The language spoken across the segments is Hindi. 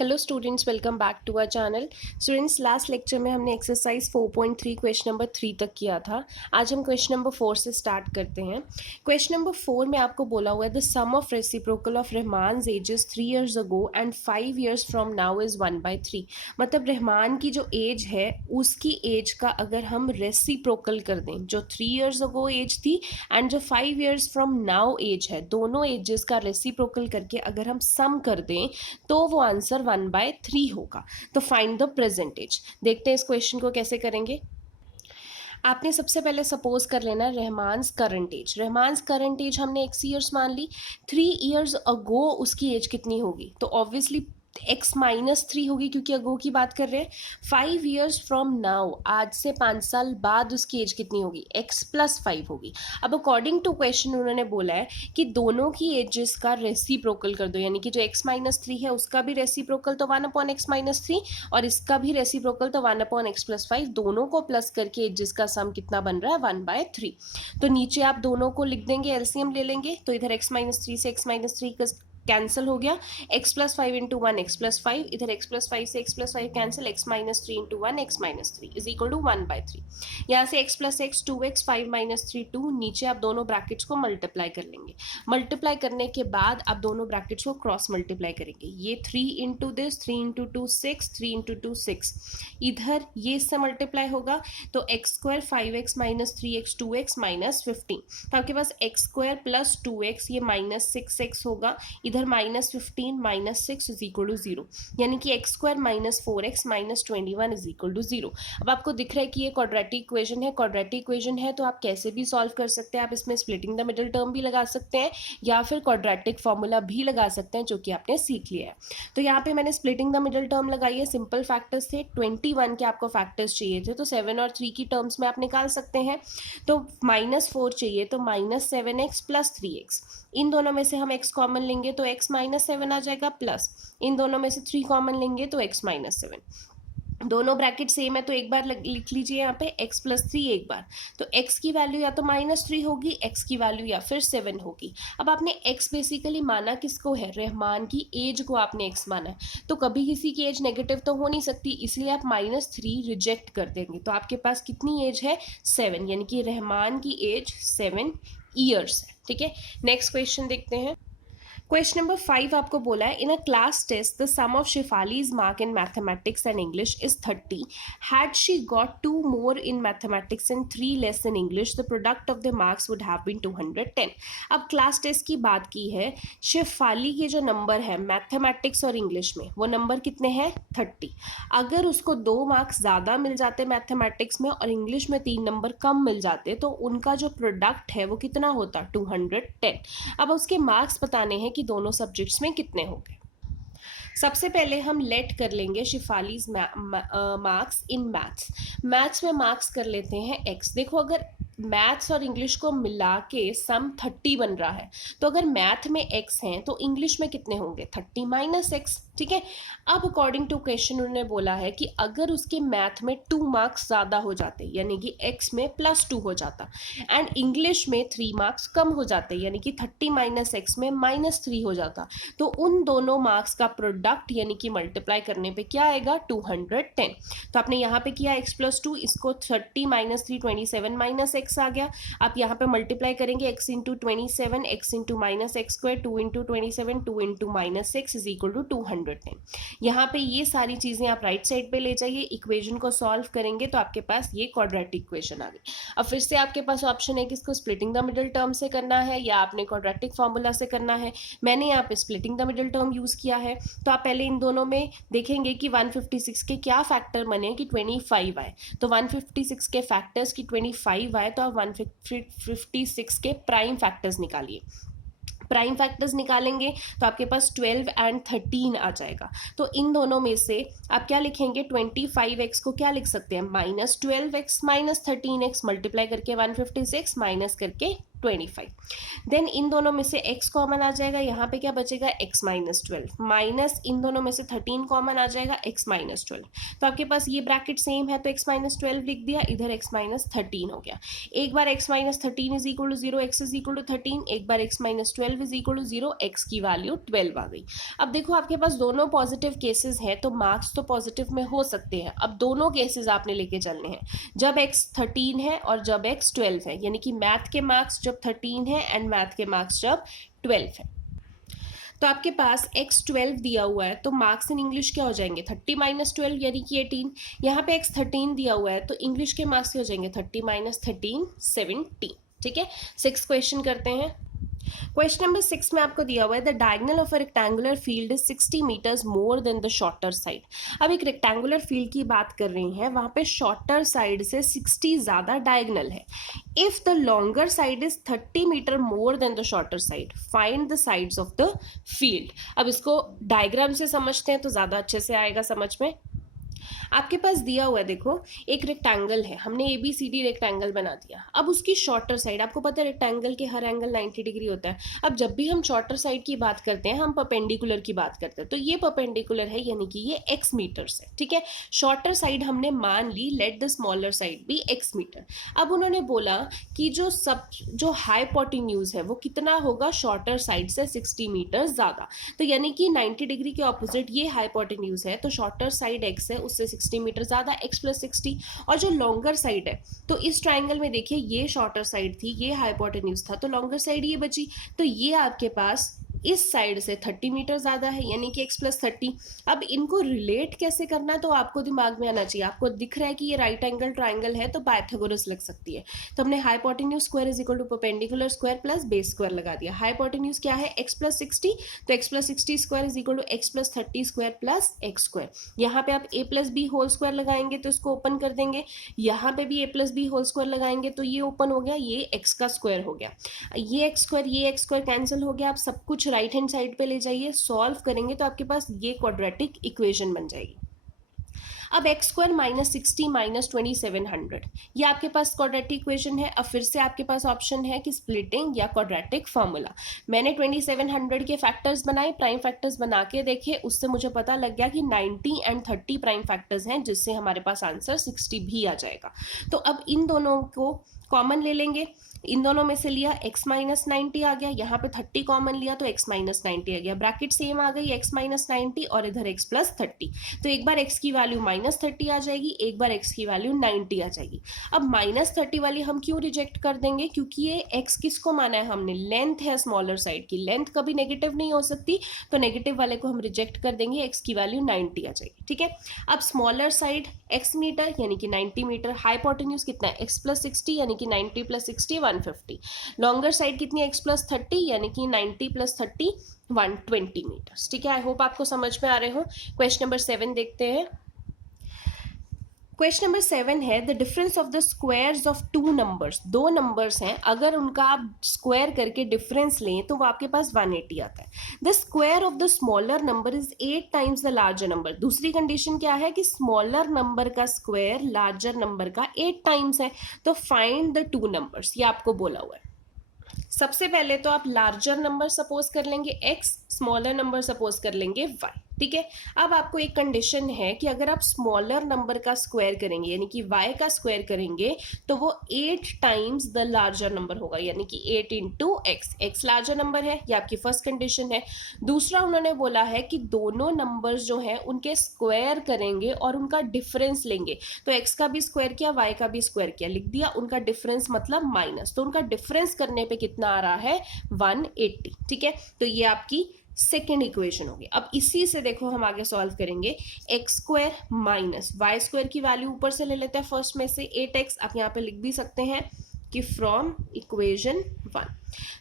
Hello students, welcome back to our channel. Students, last lecture में हमने एक्सरसाइज 4.3 क्वेश्चन नंबर 3 तक किया था। आज हम क्वेश्चन नंबर 4 से स्टार्ट करते हैं। क्वेश्चन नंबर 4 में आपको बोला हुआ है the sum of reciprocal of Rahman's ages 3 years ago and 5 years from now is 1/3। मतलब रहमान की जो एज है उसकी एज का अगर हम रेसिप्रोकल कर दें, जो 3 years अगो एज थी एंड जो 5 years फ्रॉम नाउ एज है, दोनों एजेस का रेसिप्रोकल करके अगर हम सम कर दें तो वो आंसर 1/3 होगा। तो फाइंड द प्रेजेंट एज। देखते हैं इस क्वेश्चन को कैसे करेंगे। आपने सबसे पहले सपोज कर लेना रहमान्स करंट एज। रहमान्स करंट एज हमने x ईयर्स मान ली। 3 years अगो उसकी एज कितनी होगी? तो ऑब्वियसली x-3 होगी, क्योंकि अगो की बात कर रहे हैं। 5 years फ्रॉम नाउ, आज से 5 साल बाद उसकी एज कितनी होगी? x+5 होगी। अब अकॉर्डिंग टू क्वेश्चन उन्होंने बोला है कि दोनों की एजेस का रेसिप्रोकल कर दो, यानी कि जो x-3 है उसका भी रेसिप्रोकल तो 1/x-3 और इसका भी रेसिप्रोकल तो 1/x+5, दोनों को प्लस करके एजेस का सम कितना बन रहा है? 1/3। तो नीचे आप दोनों को लिख देंगे, एलसीएम ले लेंगे, तो इधर x-3 से x-3 कैंसिल हो गया। x+5 इंटू 1 x+5, इधर x+5 से x+5 cancel, x-3 into 1 x-3 is equal to 1/3। यहाँ से x+x 2x 5-3 2, नीचे आप दोनों ब्रैकेट्स को मल्टीप्लाई कर लेंगे। मल्टीप्लाई करने के बाद आप दोनों ब्रैकेट्स को क्रॉस मल्टीप्लाई करेंगे। ये 3 इंटू दिस, 3 इंटू 2 6, 3 इंटू 2 6, इधर ये इससे मल्टीप्लाई होगा तो x² 5x - 3x 2x -15। तो आपके पास x² प्लस 2x ये -6x होगा, इधर -15 - 6 इज इक्वल टू 0, यानी कि x² -4x -21 is equal to 0। अब आपको दिख रहा है कि ये क्वाड्रेटिक इक्वेशन है। क्वाड्रेटिक इक्वेशन है तो आप कैसे भी सॉल्व कर सकते हैं। आप इसमें स्प्लिटिंग द मिडिल टर्म भी लगा सकते हैं या फिर क्वाड्रेटिक फॉर्मूला भी लगा सकते हैं, जो कि आपने सीख लिया है। तो यहाँ पे मैंने स्प्लिटिंग द मिडिल टर्म लगाई है। सिंपल फैक्टर्स थे, 21 के आपको फैक्टर्स चाहिए थे, तो 7 और 3 की टर्म्स में आप निकाल सकते हैं। तो -4 चाहिए तो -7x + 3x, इन दोनों में से हम x कॉमन लेंगे तो x -7 आ जाएगा, प्लस इन दोनों में से 3 कॉमन लेंगे तो x -7। दोनों ब्रैकेट सेम है तो एक बार लिख लीजिए यहाँ पे x + 3 एक बार, तो x की वैल्यू या तो -3 होगी, x की वैल्यू या फिर 7 होगी। अब आपने x बेसिकली माना किसको है? रहमान की एज को आपने x माना है, तो कभी किसी की एज नेगेटिव तो हो नहीं सकती, इसलिए आप -3 रिजेक्ट कर देंगे। तो आपके पास कितनी एज है? 7, यानी कि रहमान की एज 7 years है। ठीक है, नेक्स्ट क्वेश्चन देखते हैं। क्वेश्चन नंबर 5 आपको बोला है in a class test the sum of Shifali's mark in mathematics and English is 30। Had she got 2 more in mathematics and 3 less in English, the product of the marks would have been 210। अब क्लास टेस्ट की बात की है। शिफाली के जो नंबर है मैथमेटिक्स और इंग्लिश में, वो नंबर कितने हैं? 30। अगर उसको 2 मार्क्स ज़्यादा मिल जाते मैथमेटिक्स में और इंग्लिश में 3 नंबर कम मिल जाते, तो उनका जो प्रोडक्ट है वो कितना होता? 210। अब उसके मार्क्स बताने हैं कि दोनों सब्जेक्ट्स में कितने होंगे। सबसे पहले हम लेट कर लेंगे शिफालीज मार्क्स इन मैथ्स। मैथ्स में मार्क्स कर लेते हैं x। देखो, अगर मैथ्स और इंग्लिश को मिला के सम 30 बन रहा है, तो अगर मैथ में x हैं तो इंग्लिश में कितने होंगे? 30 - x। ठीक है, अब अकॉर्डिंग टू क्वेश्चन उन्होंने बोला है कि अगर उसके मैथ में 2 मार्क्स ज़्यादा हो जाते, यानी कि x में +2 हो जाता, एंड इंग्लिश में 3 मार्क्स कम हो जाते, यानी कि 30 - x में -3 हो जाता, तो उन दोनों मार्क्स का प्रोडक्ट यानी कि मल्टीप्लाई करने पे क्या आएगा? 210। तो आपने यहाँ पे किया x + 2, इसको 30 - 3 27 - x आ गया। आप यहाँ पे मल्टीप्लाई करेंगे x into 27, x into -x², 2 into 27, 2 into -6 is equal to 210। यहाँ पे ये सारी चीज़ें आप राइट साइड पे ले जाइए, इक्वेशन को सॉल्व करेंगे तो आपके पास ये क्वाड्रेटिक इक्वेशन आ गई। अब फिर से आपके पास ऑप्शन है कि इसको स्प्लिटिंग द मिडिल टर्म से करना है या आपने क्वाड्रेटिक फॉर्मूला से करना है। मैंने यहाँ पे splitting the middle term use किया है। तो आप पहले इन दोनों में देखेंगे कि 156 के क्या फैक्टर बने कि 25 आए, तो 156 के फैक्टर्स की 25 आए तो आप 156 के प्राइम फैक्टर्स निकालिए। प्राइम फैक्टर्स निकालेंगे तो आपके पास 12 एंड 13 आ जाएगा। तो इन दोनों में से आप क्या लिखेंगे? 25x को क्या लिख सकते हैं? -12x - 13x, मल्टीप्लाई करके 156 माइनस करके 25। देन इन दोनों में से x कॉमन आ जाएगा, यहाँ पे क्या बचेगा x माइनस 12, माइनस इन दोनों में से 13 कॉमन आ जाएगा x माइनस 12। तो आपके पास ये ब्रैकेट सेम है तो x माइनस 12 लिख दिया, इधर x माइनस 13 हो गया। एक बार x minus 13 is equal to 0, x is equal to 13, एक बार x minus 12 is equal to 0, x की वैल्यू 12 आ गई। अब देखो आपके पास दोनों पॉजिटिव केसेस है तो मार्क्स तो पॉजिटिव में हो सकते हैं। अब दोनों केसेस आपने लेके चलने हैं, जब x 13 है और जब x 12 है, यानी कि मैथ के मार्क्स जब 13 है एंड मैथ के मार्क्स जब 12 है। तो आपके पास x 12 दिया हुआ है तो मार्क्स इन इंग्लिश क्या हो जाएंगे, 30 माइनस 12 यानी कि 18। यहाँ पे x 13 दिया हुआ है तो इंग्लिश के मार्क्स हो जाएंगे 30 माइनस 13 17। ठीक है, 6 क्वेश्चन करते हैं। क्वेश्चन नंबर 6 में आपको दिया हुआ है the diagonal of a rectangular field is 60 metres more than the shorter side. अब एक रेक्टेंगुलर फील्ड की बात कर रही हैं, वहां पे शॉर्टर साइड से 60 ज्यादा डायगोनल है। If the longer side is 30 metre more than the shorter side, find the sides of the field. अब इसको डायग्राम से समझते हैं तो ज्यादा अच्छे से आएगा समझ में। आपके पास दिया हुआ है, देखो एक रेक्टेंगल है, हमने ABCD रेक्टेंगल बना दिया। अब उसकी शॉर्टर साइड, आपको पता है रेक्टेंगल के हर एंगल 90 डिग्री होता है। अब जब भी हम शॉर्टर साइड की बात करते हैं हम परपेंडिकुलर की बात करते हैं, तो ये परपेंडिकुलर है यानी कि ये x मीटर्स है। ठीक है, शॉर्टर साइड हमने मान ली, लेट द स्मॉलर साइड भी x मीटर। अब उन्होंने बोला कि जो हाइपोटेन्यूज है वो कितना होगा, शॉर्टर साइड से 60 मीटर ज्यादा। तो यानी कि 90 डिग्री के ऑपोजिट ये हाइपोटेन्यूज है, तो शॉर्टर साइड x है उससे 60 मीटर ज्यादा, x प्लस 60। और जो लॉन्गर साइड है, तो इस ट्राइंगल में देखिए ये शॉर्टर साइड थी, ये हाइपोटेन्यूज था, तो लॉन्गर साइड ये बची। तो ये आपके पास इस साइड से 30 मीटर ज्यादा है यानी कि x प्लस 30। अब इनको रिलेट कैसे करना है तो आपको दिमाग में आना चाहिए। आपको दिख रहा है कि ये राइट एंगल ट्राइंगल है तो पाइथागोरस लग सकती है। तो हमने hypotenuse square is equal to perpendicular square plus base square लगा दिया। हाइपोटेन्यूज क्या है, x प्लस 60, तो x plus 60 square is equal to x plus 30 square plus x square. यहाँ पे आप a plus b whole square लगाएंगे तो इसको ओपन कर देंगे, यहाँ पे भी a plus b whole square लगाएंगे तो ये ओपन हो गया, ये x का स्क्वायर हो गया, ये x स्क्वायर कैंसिल हो गया। आप सब कुछ राइट हैंड साइड पे ले जाइए, सॉल्व करेंगे तो आपके पास ये क्वाड्रेटिक इक्वेशन बन जाएगी। अब x स्क्वायर माइनस 60 माइनस 2700, ये आपके पास क्वाड्रेटिक इक्वेशन है। अब फिर से आपके पास ऑप्शन है कि स्प्लिटिंग या क्वाड्रेटिक फॉर्मूला। मैंने 2700 के फैक्टर्स बनाए, प्राइम फैक्टर्स बना के देखे, उससे मुझे पता लग गया कि 90 एंड 30 प्राइम फैक्टर्स हैं, जिससे हमारे पास आंसर 60 भी आ जाएगा। तो अब इन दोनों को कॉमन ले लेंगे, इन दोनों में से लिया x माइनस 90 आ गया, यहाँ पे 30 कॉमन लिया तो x माइनस 90 आ गया, ब्रैकेट सेम आ गई, x माइनस 90 और इधर x प्लस 30। तो एक बार x की वैल्यू माइनस 30 आ जाएगी, एक बार x की वैल्यू 90 आ जाएगी। अब माइनस 30 वाली हम क्यों रिजेक्ट कर देंगे, क्योंकि ये x किसको माना है हमने, लेंथ है स्मॉलर साइड की, लेंथ कभी नेगेटिव नहीं हो सकती, तो नेगेटिव वाले को हम रिजेक्ट कर देंगे, x की वैल्यू 90 आ जाएगी। ठीक है, अब स्मॉलर साइड x मीटर यानी कि 90 मीटर, हाइपोटेन्यूज कितना है x प्लस 60 यानी कि 90 प्लस 60 150, लॉन्गर साइड कितनी है x प्लस 30 यानी कि 90 प्लस 30 120 मीटर्स। ठीक है, आई होप आपको समझ में आ रहे हो। क्वेश्चन नंबर 7 देखते हैं। क्वेश्चन नंबर 7 है the difference of the squares of two numbers. दो नंबर्स हैं, अगर उनका आप स्क्वायर करके डिफरेंस लें तो वो आपके पास 180 आता है। The square of the smaller number is 8 times the larger number. दूसरी कंडीशन क्या है कि स्मॉलर नंबर का स्क्वायर लार्जर नंबर का 8 टाइम्स है। तो फाइंड द टू नंबर्स, ये आपको बोला हुआ है। सबसे पहले तो आप लार्जर नंबर सपोज कर लेंगे x, स्मॉलर नंबर सपोज कर लेंगे y। ठीक है, अब आपको एक कंडीशन है कि अगर आप स्मॉलर नंबर का स्क्वायर करेंगे यानी कि y का स्क्वायर करेंगे तो वो 8 टाइम्स द लार्जर नंबर होगा, यानी कि 8 into x. X larger number है, ये आपकी फर्स्ट कंडीशन है। दूसरा उन्होंने बोला है कि दोनों नंबर्स जो हैं उनके स्क्वायर करेंगे और उनका डिफरेंस लेंगे। तो x का भी स्क्वायर किया, y का भी स्क्वायर किया, लिख दिया, उनका डिफरेंस मतलब माइनस, तो उनका डिफरेंस करने पे कितना आ रहा है 180। ठीक है, तो ये आपकी सेकेंड इक्वेशन होगी। अब इसी से देखो हम आगे सॉल्व करेंगे, x square minus y square की वैल्यू ऊपर से ले लेते हैं फर्स्ट में से 8x, आप यहाँ पे लिख भी सकते हैं कि फ्रॉम इक्वेशन 1,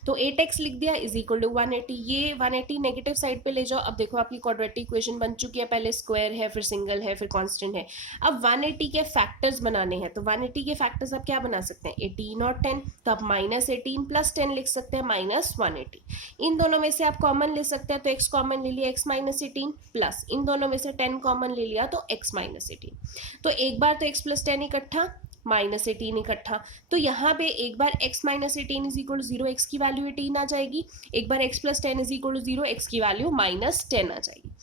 तो 8x लिख दिया इज इक्वल टू 180। ये 180 नेगेटिव साइड पे ले जाओ। अब देखो आपकी क्वाड्रेटिक इक्वेशन बन चुकी है, पहले स्क्वायर है, फिर सिंगल है, फिर कांस्टेंट है। अब 180 के फैक्टर्स बनाने हैं, तो 180 के फैक्टर्स आप क्या बना सकते हैं 18 और 10, तो आप माइनस 18 प्लस 10 लिख सकते हैं माइनस 180। इन दोनों में से आप कॉमन ले सकते हैं, तो x कॉमन ले लिया x माइनस 18 प्लस इन दोनों में से 10 कॉमन ले लिया तो x माइनस 18। तो एक बार तो x प्लस 10 इकट्ठा, -18 इकट्ठा। तो यहाँ पे एक बार x -18 is equal to 0, x की वैल्यू 18 आ जाएगी। एक बार x + 10 is equal to 0, x की वैल्यू -10 आ जाएगी।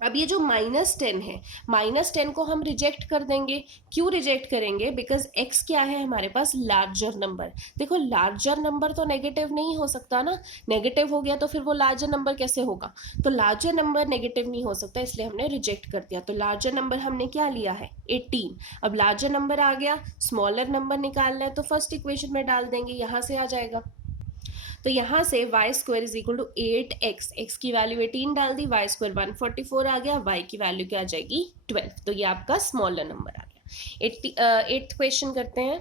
अब ये जो -10 है, -10 को हम रिजेक्ट कर देंगे। क्यों रिजेक्ट करेंगे? बिकॉज x क्या है हमारे पास? Larger number. देखो लार्जर नंबर तो नेगेटिव नहीं हो सकता ना, नेगेटिव हो गया तो फिर वो लार्जर नंबर कैसे होगा? तो लार्जर नंबर नेगेटिव नहीं हो सकता, इसलिए हमने रिजेक्ट कर दिया। तो लार्जर नंबर हमने क्या लिया है? 18। अब लार्जर नंबर आ गया, स्मॉलर नंबर निकालना है तो फर्स्ट इक्वेशन में डाल देंगे, यहाँ से आ जाएगा। तो यहाँ से y² is equal to 8x, x की वैल्यू 18 डाल दी, y² 144 आ गया, y की वैल्यू क्या आ जाएगी? 12। तो ये आपका स्मॉलर नंबर आ गया। 8th क्वेश्चन करते हैं।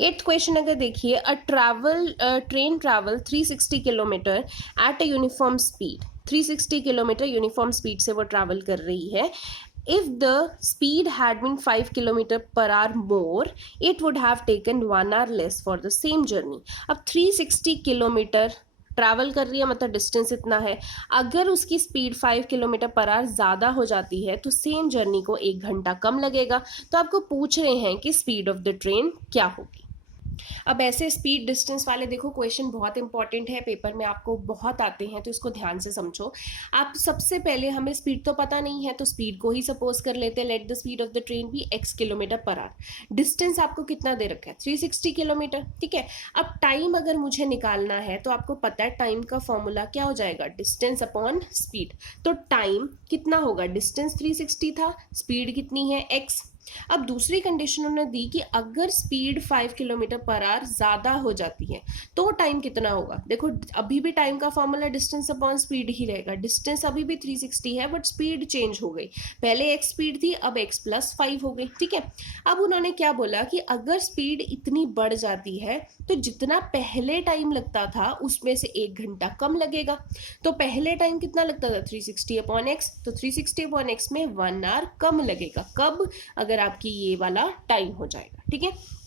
8th क्वेश्चन अगर देखिए, train travel 360 kilometre at a uniform speed. 360 kilometre uniform speed से वो ट्रैवल कर रही है। If the speed had been 5 km per hour more, it would have taken 1 hour less for the same journey. अब 360 किलोमीटर ट्रैवल कर रही है, मतलब डिस्टेंस इतना है। अगर उसकी स्पीड 5 किलोमीटर पर आवर ज़्यादा हो जाती है तो सेम जर्नी को 1 घंटा कम लगेगा। तो आपको पूछ रहे हैं कि स्पीड ऑफ द ट्रेन क्या होगी। अब ऐसे स्पीड डिस्टेंस वाले देखो क्वेश्चन बहुत इंपॉर्टेंट है, पेपर में आपको बहुत आते हैं, तो इसको ध्यान से समझो। आप सबसे पहले, हमें स्पीड तो पता नहीं है तो स्पीड को ही सपोज कर लेते हैं, let the speed of the train भी x kilometre per hour. Distance आपको कितना दे रखा है? 360 किलोमीटर, ठीक है। अब टाइम अगर मुझे निकालना है तो आपको पता है टाइम का फॉर्मूला क्या हो जाएगा? Distance upon speed. तो टाइम कितना होगा? डिस्टेंस 360 था, स्पीड कितनी है? x। अब दूसरी कंडीशन उन्होंने दी कि अगर स्पीड 5 किलोमीटर पर आवर ज़्यादा हो जाती है तो टाइम कितना होगा? देखो अभी भी टाइम का फॉर्मूला डिस्टेंस अपॉन स्पीड ही रहेगा। डिस्टेंस अभी भी 360 है बट स्पीड चेंज हो गई, पहले x स्पीड थी अब x + 5 हो गई, ठीक है। अब उन्होंने क्या बोला कि अगर स्पीड इतनी बढ़ जाती है तो जितना पहले टाइम लगता था उसमें से 1 घंटा कम लगेगा। तो पहले टाइम कितना लगता था? 360/x, तो 360/x में 1 आवर कम लगेगा। कब? अगर आपकी ये वाला टाइम हो जाएगा, ठीक है।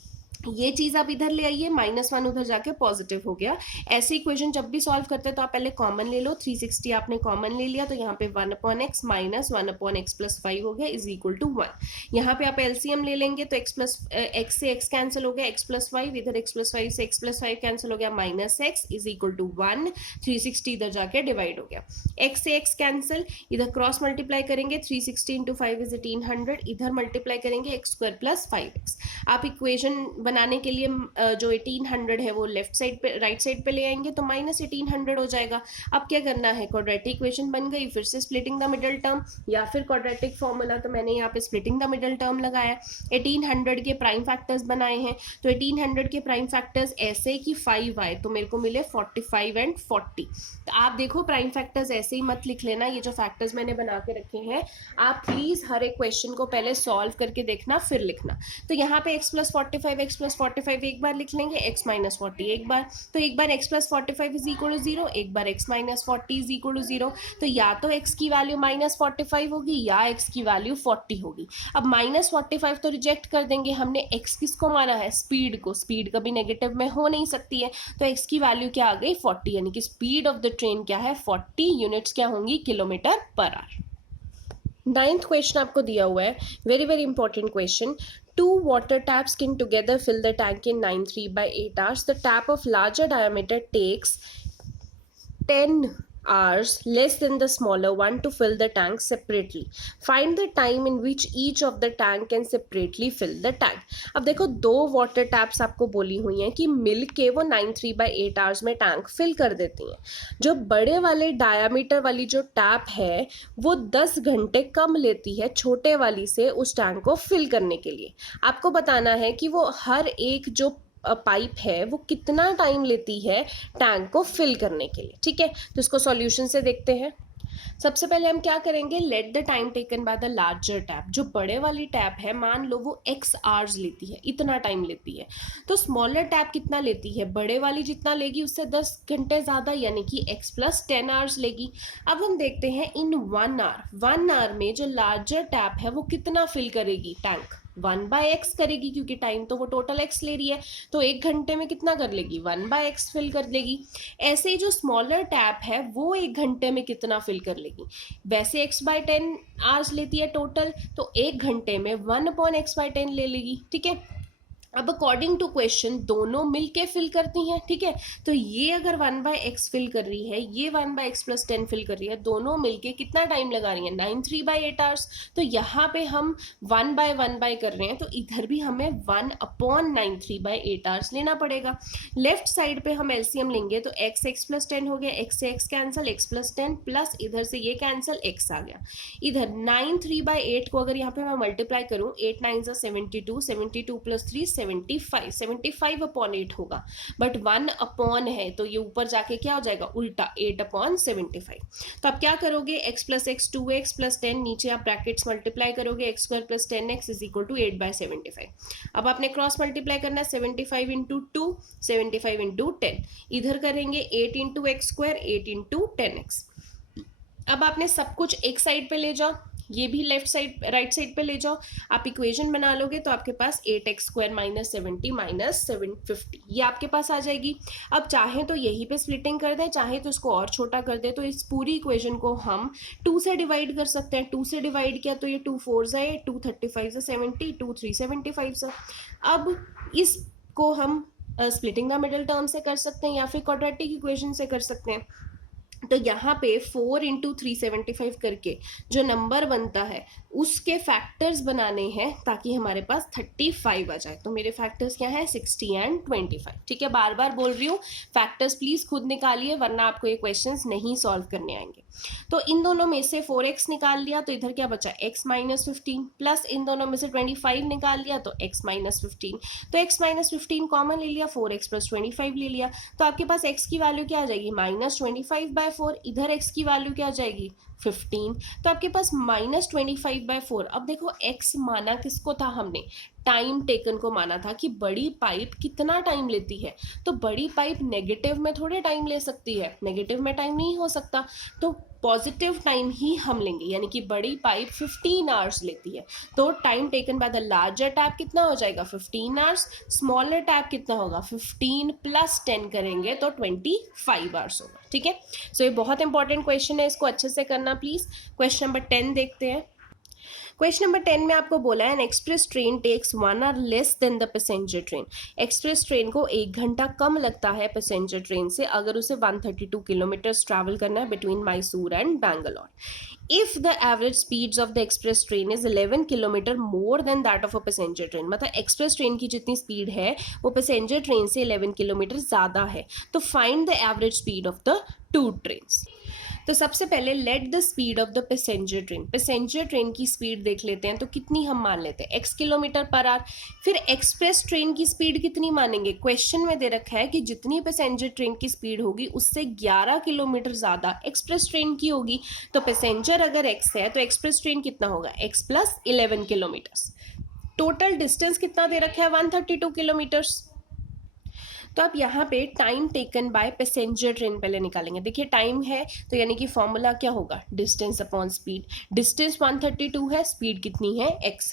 ये चीज आप इधर ले आइए, -1 उधर जाके पॉजिटिव हो गया। ऐसे इक्वेशन जब भी सॉल्व करते हैं तो आप पहले कॉमन ले लो। 360 आपने कॉमन ले लिया तो यहाँ पे 1/x माइनस 1/x + 5 हो गया इज इक्वल टू 1। यहाँ पे आप एलसीएम ले लेंगे तो x से x कैंसिल हो गया, x + 5, इधर x + 5 से x + 5 कैंसिल हो गया, -x इज इक्वल टू 1। 360 इधर जाके डिवाइड हो गया, x से x कैंसिल, इधर क्रॉस मल्टीप्लाई करेंगे, 360 × 5 इज 1800, इधर मल्टीप्लाई करेंगे x² + 5x। आप इक्वेशन बनाने के लिए जो 1800 है वो लेफ्ट साइड पे, राइट साइड पे ले आएंगे तो -1800 हो जाएगा। अब क्या करना है? क्वाड्रेटिक इक्वेशन बन गई, फिर से स्प्लिटिंग द मिडल टर्म या फिर क्वाड्रेटिक फॉर्मूला, तो मैंने यहाँ पे स्प्लिटिंग द मिडल टर्म लगाया। 1800 के प्राइम फैक्टर्स बनाए हैं, तो 1800 के प्राइम फैक्टर्स ऐसे कि 5 आए तो मेरे को मिले 45 एंड 40। तो आप देखो प्राइम फैक्टर्स ऐसे ही मत लिख लेना, ये जो फैक्टर्स मैंने बना के रखे हैं आप प्लीज हर एक क्वेश्चन को पहले सॉल्व करके देखना फिर लिखना। तो यहाँ पे x + 45, x + 45 एक बार लिख लेंगे, x - 40 एक बार, तो एक बार x + 45 इज इक्वल टू 0, एक बार x - 40 इज इक्वल टू 0। तो या तो x की वैल्यू -45 होगी या x की वैल्यू 40 होगी। अब -45 तो रिजेक्ट कर देंगे, हमने x किसको माना है? स्पीड को। स्पीड कभी नेगेटिव में हो नहीं सकती है, तो x की वैल्यू क्या आ गई? 40, यानी कि स्पीड ऑफ द ट्रेन क्या है? 40 यूनिट्स क्या होंगी? Kilometre per hour. 9th question आपको दिया हुआ है, very very important question. Two water taps can together fill the tank in 9.3/8 hours. The tap of larger diameter takes 10 hours less than the smaller one to fill the tank separately. Find the time in which each of the tank can separately fill the tank. अब देखो दो वाटर टैप्स आपको बोली हुई हैं कि मिल के वो 9.3/8 आवर्स में टैंक फिल कर देती हैं। जो बड़े वाले डायामीटर वाली जो टैप है वो 10 घंटे कम लेती है छोटे वाली से उस टैंक को फिल करने के लिए। आपको बताना है कि वो हर एक जो पाइप है वो कितना टाइम लेती है टैंक को फिल करने के लिए, ठीक है। तो इसको सॉल्यूशन से देखते हैं। सबसे पहले हम क्या करेंगे? Let the time taken by the larger tap. जो बड़े वाली टैप है मान लो वो x आवर्स लेती है, इतना टाइम लेती है, तो स्मॉलर टैप कितना लेती है? बड़े वाली जितना लेगी उससे 10 घंटे ज़्यादा, यानी कि x + 10 आवर्स लेगी। अब हम देखते हैं इन 1 आवर में जो लार्जर टैप है वो कितना फिल करेगी टैंक? 1/x करेगी, क्योंकि टाइम तो वो टोटल x ले रही है, तो 1 घंटे में कितना कर लेगी, 1/x फिल कर लेगी। ऐसे ही जो स्मॉलर टैप है वो 1 घंटे में कितना फिल कर लेगी, वैसे x/10 आवर्स लेती है टोटल, तो 1 घंटे में 1/x/10 ले लेगी, ठीक है। अब अकॉर्डिंग टू क्वेश्चन दोनों मिलके फिल करती हैं, ठीक है। तो ये अगर 1/x फिल कर रही है, ये 1/x+10 फिल कर रही है, दोनों मिलके कितना टाइम लगा रही है, 9 3/8 आवर्स। तो यहाँ पे हम 1/1 कर रहे हैं, तो इधर भी हमें 1/9 3/8 आवर्स लेना पड़ेगा। लेफ्ट साइड पे हम एलसीएम लेंगे तो x+10 हो गया, x से x कैंसिल, x+10 प्लस इधर से ये कैंसिल, x आ गया। इधर 9 3/8 को अगर यहाँ पे मैं मल्टीप्लाई करूँ, 8 9 72, 72 प्लस 3 75, 75/8 होगा, बट 1 है तो ये ऊपर जाके क्या हो जाएगा, उल्टा 8/75। तो आप क्या करोगे, x + x 2x + 10, नीचे आप ब्रैकेट्स मल्टीप्लाई करोगे, x² + 10x = 8/75। अब आपने क्रॉस मल्टीप्लाई करना है, 75 × 2 75 × 10, इधर करेंगे 8 × x², 8 × 10x। अब आपने सब कुछ एक साइड पे ले जाओ, ये भी लेफ्ट साइड राइट साइड पे ले जाओ, आप इक्वेशन बना लोगे तो आपके पास 8x² - 70 - 750 ये आपके पास आ जाएगी। अब चाहे तो यहीं पे स्प्लिटिंग कर दें, चाहे तो इसको और छोटा कर दें, तो इस पूरी इक्वेशन को हम 2 से डिवाइड कर सकते हैं। 2 से डिवाइड किया तो ये 2 4 ज़ा 8, 2 35 ज़ा 70, 2 3 75 ज़ा। अब इसको हम स्प्लिटिंग द मिडिल टर्म से कर सकते हैं या फिर क्वाड्रेटिक इक्वेशन से कर सकते हैं। तो यहाँ पे 4 × 375 करके जो नंबर बनता है उसके फैक्टर्स बनाने हैं ताकि हमारे पास 35 आ जाए। तो मेरे फैक्टर्स क्या है, 60 एंड 25, ठीक है। बार बार बोल रही हूँ, फैक्टर्स प्लीज खुद निकालिए वरना आपको ये क्वेश्चंस नहीं सॉल्व करने आएंगे। तो इन दोनों में से 4x निकाल लिया तो इधर क्या बचा, x - 15 प्लस इन दोनों में से 25 निकाल लिया तो x - 15, तो x - 15 कॉमन ले लिया, 4x + 25 ले लिया, तो आपके पास x की वैल्यू क्या आ जाएगी, -25/4, इधर x की वैल्यू क्या आ जाएगी, 15, तो आपके पास -25/4। अब देखो x माना किसको था हमने, टाइम टेकन को माना था कि बड़ी पाइप कितना टाइम लेती है, तो बड़ी पाइप नेगेटिव में थोड़े टाइम ले सकती है, नेगेटिव में टाइम नहीं हो सकता, तो पॉजिटिव टाइम ही हम लेंगे, यानी कि बड़ी पाइप 15 आवर्स लेती है, तो time taken by the larger tap कितना हो जाएगा, 15 आवर्स, स्मॉलर टैप कितना होगा, 15 + 10 करेंगे तो 25 आवर्स होगा, ठीक है। सो ये बहुत इंपॉर्टेंट क्वेश्चन है, इसको अच्छे से करना प्लीज। क्वेश्चन नंबर 10 देखते हैं। क्वेश्चन नंबर 10 में आपको बोला है an express train takes 1 hour less than the passenger train. Express train को 1 घंटा कम लगता है पैसेंजर ट्रेन से अगर उसे 132 किलोमीटर्स ट्रैवल करना है between Mysore and Bangalore. If the average speeds of the express train is 11 kilometre more than that of a passenger train, मतलब एक्सप्रेस ट्रेन की जितनी स्पीड है वो पैसेंजर ट्रेन से 11 किलोमीटर ज़्यादा है, तो find the average speed of the two trains. तो सबसे पहले let the speed of the passenger train, passenger train की स्पीड देख लेते हैं, तो कितनी हम मान लेते हैं, x किलोमीटर/आवर। फिर एक्सप्रेस ट्रेन की स्पीड कितनी मानेंगे, क्वेश्चन में दे रखा है कि जितनी पैसेंजर ट्रेन की स्पीड होगी उससे 11 किलोमीटर ज़्यादा एक्सप्रेस ट्रेन की होगी, तो पैसेंजर अगर x है तो एक्सप्रेस ट्रेन कितना होगा, x + 11 किलोमीटर्स। टोटल डिस्टेंस कितना दे रखा है, 132 किलोमीटर्स। तो आप यहाँ पे time taken by passenger train पहले निकालेंगे। देखिए टाइम है तो यानी कि फॉर्मूला क्या होगा, डिस्टेंस अपॉन स्पीड। डिस्टेंस 132 है, स्पीड कितनी है, x।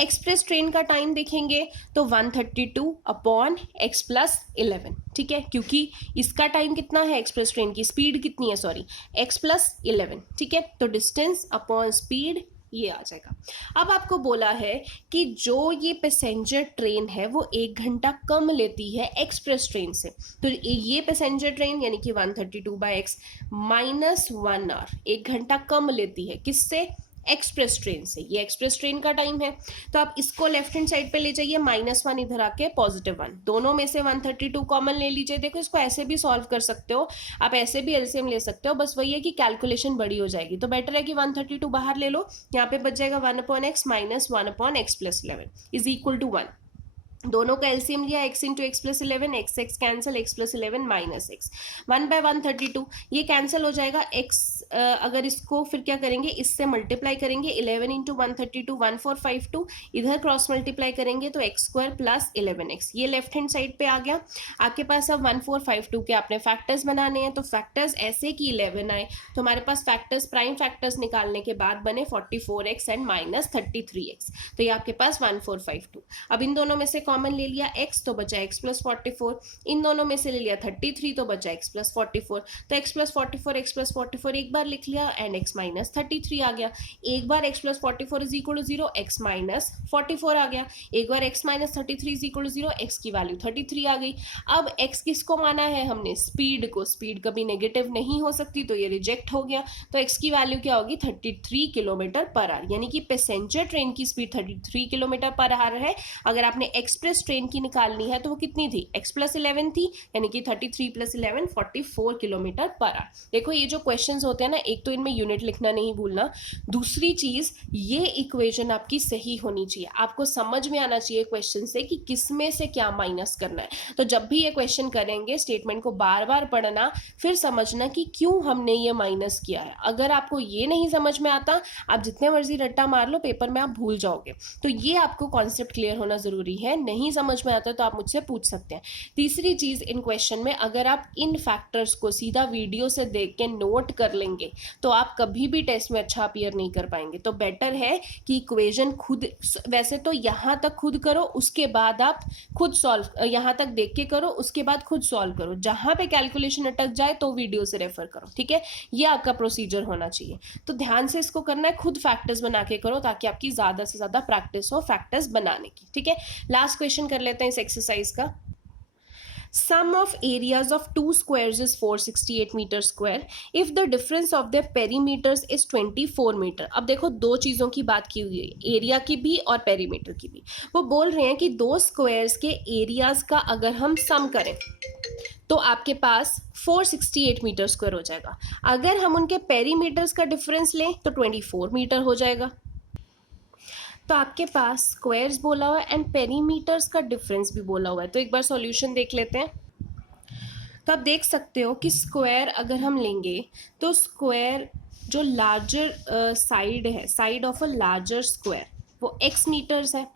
एक्सप्रेस ट्रेन का टाइम देखेंगे तो 132 अपॉन x + 11, ठीक है, क्योंकि इसका टाइम कितना है, एक्सप्रेस ट्रेन की स्पीड कितनी है, सॉरी, x + 11, ठीक है। तो डिस्टेंस अपॉन स्पीड ये आ जाएगा। अब आपको बोला है कि जो ये पैसेंजर ट्रेन है वो 1 घंटा कम लेती है एक्सप्रेस ट्रेन से, तो ये पैसेंजर ट्रेन यानी कि 132/x -1 आवर 1 घंटा कम लेती है, किससे, एक्सप्रेस ट्रेन से। ये एक्सप्रेस ट्रेन का टाइम है, तो आप इसको लेफ्ट हैंड साइड पे ले जाइए, -1 इधर आके +1, दोनों में से 132 कॉमन ले लीजिए। देखो इसको ऐसे भी सॉल्व कर सकते हो आप, ऐसे भी एलसीएम ले सकते हो, बस वही है कि कैलकुलेशन बड़ी हो जाएगी, तो बेटर है कि 132 बाहर ले लो, यहाँ पे बच जाएगा 1/x - 1/x + 11 = 1। दोनों का एलसीएम लिया, x × x + 11, x cancel, x + 11 -x, 1/132 ये कैंसिल हो जाएगा, x अगर इसको फिर क्या करेंगे, इससे मल्टीप्लाई करेंगे, 11 इंटू 132 1452, इधर क्रॉस मल्टीप्लाई करेंगे तो एक्स स्क्वायर प्लस 11x, ये लेफ्ट हैंड साइड पे आ गया आपके पास। अब 1452 के आपने फैक्टर्स बनाने हैं, तो फैक्टर्स ऐसे कि 11 आए, तो हमारे पास फैक्टर्स, प्राइम फैक्टर्स निकालने के बाद बने 44x एंड माइनस 33x, तो ये आपके पास 1452। अब इन दोनों में से कॉमन ले लिया x, तो बचा x प्लस 44, इन दोनों में से ले लिया 33, तो बचा x प्लस 44, तो x प्लस 44 एक बार लिख लिया एंड x माइनस 33 आ गया, एक बार x plus 44 is equal to 0, x minus 44 आ गया, एक बार x minus 33 is equal to 0, x की वैल्यू 33 आ गई। अब x किसको माना है हमने, स्पीड को, स्पीड कभी नेगेटिव नहीं हो सकती, तो ये रिजेक्ट हो गया, तो x की वैल्यू क्या होगी 33 किलोमीटर पर आवर, यानी कि पैसेंजर ट्रेन की स्पीड 33 किलोमीटर पर आवर है। अगर आपने एक्सप्रेस ट्रेन की निकालनी है तो वो कितनी थी, x प्लस 11 थी, यानी कि 33 प्लस 11 44 किलोमीटर पर आवर। देखो ये जो क्वेश्चंस होते हैं ना, एक तो इनमें यूनिट लिखना नहीं भूलना, दूसरी चीज ये इक्वेशन आपकी सही होनी चाहिए, आपको समझ में आना चाहिए क्वेश्चन से कि किसमें से क्या माइनस करना है। तो जब भी ये क्वेश्चन करेंगे स्टेटमेंट को बार बार पढ़ना, फिर समझना कि क्यों हमने ये माइनस किया है। अगर आपको ये नहीं समझ में आता, आप जितने मर्जी रट्टा मार लो, पेपर में आप भूल जाओगे, तो ये आपको कॉन्सेप्ट क्लियर होना जरूरी है। नहीं समझ में आता तो आप मुझसे पूछ सकते हैं। तीसरी चीज इन क्वेश्चन में, अगर आप इन फैक्टर्स को सीधा वीडियो से देख के नोट कर लेंगे तो आप कभी भी टेस्ट में अच्छा अपीयर नहीं कर पाएंगे। तो बेटर है कि इक्वेशन खुद, वैसे तो यहां तक खुद करो, उसके बाद आप खुद सॉल्व, यहां तक देख के करो, उसके बाद खुद सॉल्व करो, जहां पे कैलकुलेशन अटक जाए तो वीडियो से रेफर करो, ठीक है, ये आपका प्रोसीजर होना चाहिए। तो ध्यान से इसको करना है, खुद फैक्टर्स बना के करो ताकि आपकी ज्यादा से ज्यादा प्रैक्टिस हो फैक्टर्स बनाने की, ठीक है। लास्ट क्वेश्चन कर लेते हैं इस एक्सरसाइज का। Sum of areas of two squares is 468 meter square if the difference of their perimeters is 24 meter। अब देखो दो चीज़ों की बात की हुई है, एरिया की भी और पेरीमीटर की भी। वो बोल रहे हैं कि दो स्क्वायर्स के एरियाज का अगर हम सम करें तो आपके पास 468 मीटर स्क्वायर हो जाएगा। अगर हम उनके पेरीमीटर्स का डिफरेंस लें तो 24 मीटर हो जाएगा। तो आपके पास स्क्वायर्स बोला हुआ है एंड पेरीमीटर्स का डिफरेंस भी बोला हुआ है। तो एक बार सॉल्यूशन देख लेते हैं। तो आप देख सकते हो कि स्क्वायर अगर हम लेंगे तो स्क्वायर जो लार्जर साइड है, side of a larger square, वो x मीटर्स है।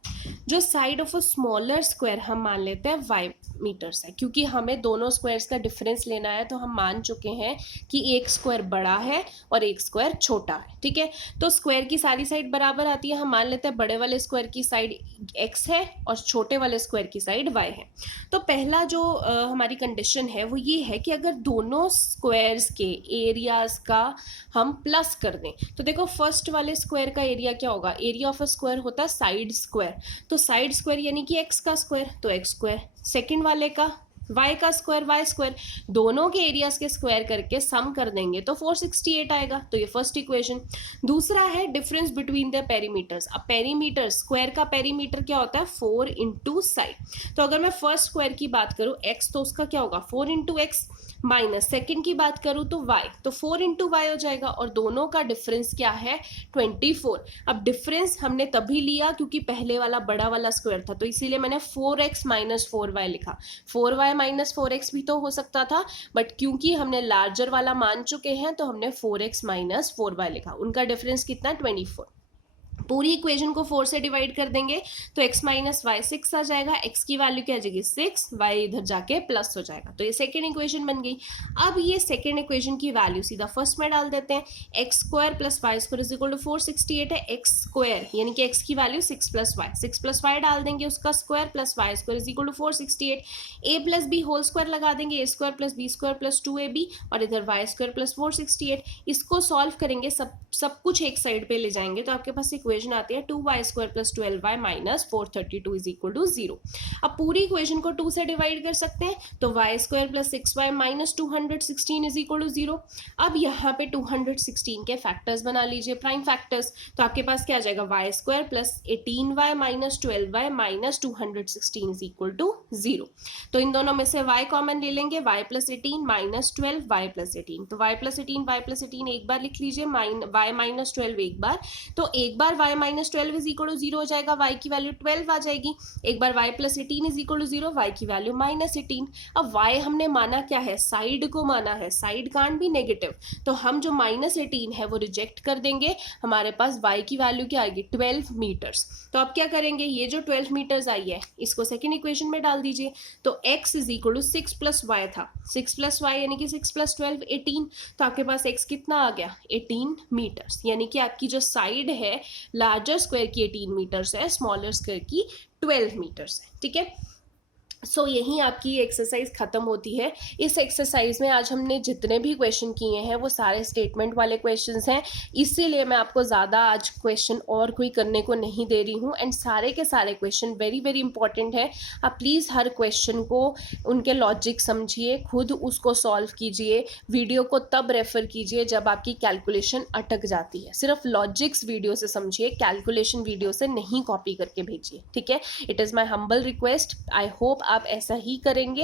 जो side of a smaller square हम मान लेते हैं y मीटर्स है, क्योंकि हमें दोनों स्क्वायर्स का डिफरेंस लेना है। तो हम मान चुके हैं कि एक स्क्वायर बड़ा है और एक स्क्वायर छोटा है, ठीक है। तो स्क्वायर की सारी साइड बराबर आती है। हम मान लेते हैं बड़े वाले स्क्वायर की साइड x है और छोटे वाले स्क्वायर की साइड y है। तो पहला जो हमारी कंडीशन है वो ये है कि अगर दोनों स्क्वायर्स के एरियाज का हम प्लस कर दें, तो देखो फर्स्ट वाले स्क्वायर का एरिया क्या होगा, एरिया ऑफ अ स्क्वायर होता है साइड स्क्वायर, तो साइड स्क्वायर यानी कि x का स्क्वायर, तो x स्क्वायर। सेकंड वाले का y का स्क्वायर, y स्क्वायर, दोनों के एरियाज के स्क्वायर करके सम कर देंगे तो 468 आएगा। तो ये फर्स्ट इक्वेशन। दूसरा है डिफरेंस बिटवीन द पेरीमीटर्स। अब पेरीमीटर, स्क्वायर का पेरीमीटर क्या होता है 4 इंटू साइड। तो अगर मैं फर्स्ट स्क्वायर की बात करूं x, तो उसका क्या होगा 4 इंटू एक्स, माइनस सेकेंड की बात करूं तो y, तो 4 इंटू वाई हो जाएगा। और दोनों का डिफरेंस क्या है 24। अब डिफरेंस हमने तभी लिया क्योंकि पहले वाला बड़ा वाला स्क्वायर था, तो इसीलिए मैंने 4x माइनस 4y लिखा। 4y माइनस 4x भी तो हो सकता था, बट क्योंकि हमने लार्जर वाला मान चुके हैं तो हमने 4x माइनस 4y लिखा। उनका डिफरेंस कितना 24। पूरी इक्वेशन को 4 से डिवाइड कर देंगे तो x माइनस वाई 6 आ जाएगा। x की वैल्यू क्या आ जाएगी 6, y इधर जाके प्लस हो जाएगा। तो ये सेकेंड इक्वेशन बन गई। अब ये सेकेंड इक्वेशन की वैल्यू सीधा फर्स्ट में डाल देते हैं। X square plus y square is equal to 468 है। एक्स स्क्वायर यानी कि x की वैल्यू 6 प्लस वाई डाल देंगे, उसका square plus y square is equal to 468। a plus b whole square लगा देंगे, a square plus b square plus 2ab, और इधर वाई स्क्वायर प्लस 468। इसको सॉल्व करेंगे, सब कुछ एक साइड पे ले जाएंगे तो आपके पास इक्वेशन आती है 2y square plus 12y minus 432 is equal to 0। अब पूरी इक्वेशन को 2 से डिवाइड कर सकते हैं तो y square plus 6y minus 216 is equal to 0। अब यहाँ पे 216 के फैक्टर्स बना लीजिए, प्राइम फैक्टर्स। तो आपके पास क्या आ जाएगा y square plus 18y minus 12y minus 216 is equal to 0। तो इन दोनों में से y कॉमन ले लेंगे, y plus 18 minus 12 y plus 18। तो y प्लस 18 एक बार लिख लीजिए, y माइनस 12 एक बार। तो एक बार बार y minus 12 is equal to 0 हो जाएगा, y की वैल्यू 12 आ जाएगी। एक बार y plus 18 is equal to 0, y की वैल्यू माइनस 18। अब y हमने माना क्या है, साइड को माना है, साइड कांट बी नेगेटिव, तो हम जो माइनस 18 है वो रिजेक्ट कर देंगे, हमारे पास y की वैल्यू क्या आएगी 12 मीटर्स। तो अब क्या करेंगे, ये जो 12 मीटर्स आई है इसको सेकेंड इक्वेशन में डाल दीजिए। तो x is equal to 6 plus y था, 6 प्लस वाई यानी कि 6 प्लस 12 18, तो आपके पास x कितना आ गया 18 मीटर्स, यानी कि आपकी जो साइड है लार्जर स्क्वायर की 18 मीटर्स है, स्मॉलर स्क्वायर की 12 मीटर्स है। ठीक है, सो यहीं आपकी एक्सरसाइज खत्म होती है। इस एक्सरसाइज में आज हमने जितने भी क्वेश्चन किए हैं वो सारे स्टेटमेंट वाले क्वेश्चंस हैं, इसीलिए मैं आपको ज़्यादा आज क्वेश्चन और कोई करने को नहीं दे रही हूँ। एंड सारे के सारे क्वेश्चन वेरी वेरी इंपॉर्टेंट है। आप प्लीज़ हर क्वेश्चन को उनके लॉजिक समझिए, खुद उसको सॉल्व कीजिए, वीडियो को तब रेफर कीजिए जब आपकी कैलकुलेशन अटक जाती है। सिर्फ लॉजिक्स वीडियो से समझिए, कैलकुलेशन वीडियो से नहीं कॉपी करके भेजिए। ठीक है, it is my humble request. I hope आप ऐसा ही करेंगे।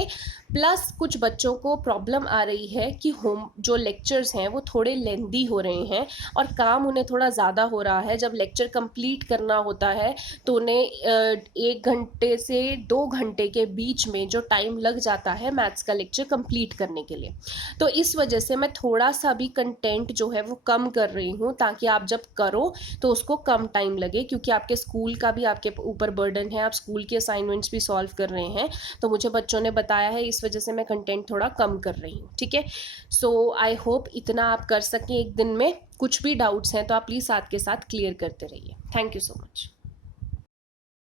प्लस कुछ बच्चों को प्रॉब्लम आ रही है कि होम जो लेक्चर्स हैं वो थोड़े लेंदी हो रहे हैं और काम उन्हें थोड़ा ज़्यादा हो रहा है। जब लेक्चर कंप्लीट करना होता है तो उन्हें 1 घंटे से 2 घंटे के बीच में जो टाइम लग जाता है मैथ्स का लेक्चर कंप्लीट करने के लिए, तो इस वजह से मैं थोड़ा सा भी कंटेंट जो है वो कम कर रही हूँ, ताकि आप जब करो तो उसको कम टाइम लगे, क्योंकि आपके स्कूल का भी आपके ऊपर बर्डन है, आप स्कूल के असाइनमेंट्स भी सॉल्व कर रहे हैं। तो मुझे बच्चों ने बताया है, इस वजह से मैं कंटेंट थोड़ा कम कर रही हूँ। ठीक है, सो आई होप इतना आप कर सकें एक दिन में। कुछ भी डाउट्स हैं तो आप प्लीज़ साथ के साथ क्लियर करते रहिए। Thank you so much.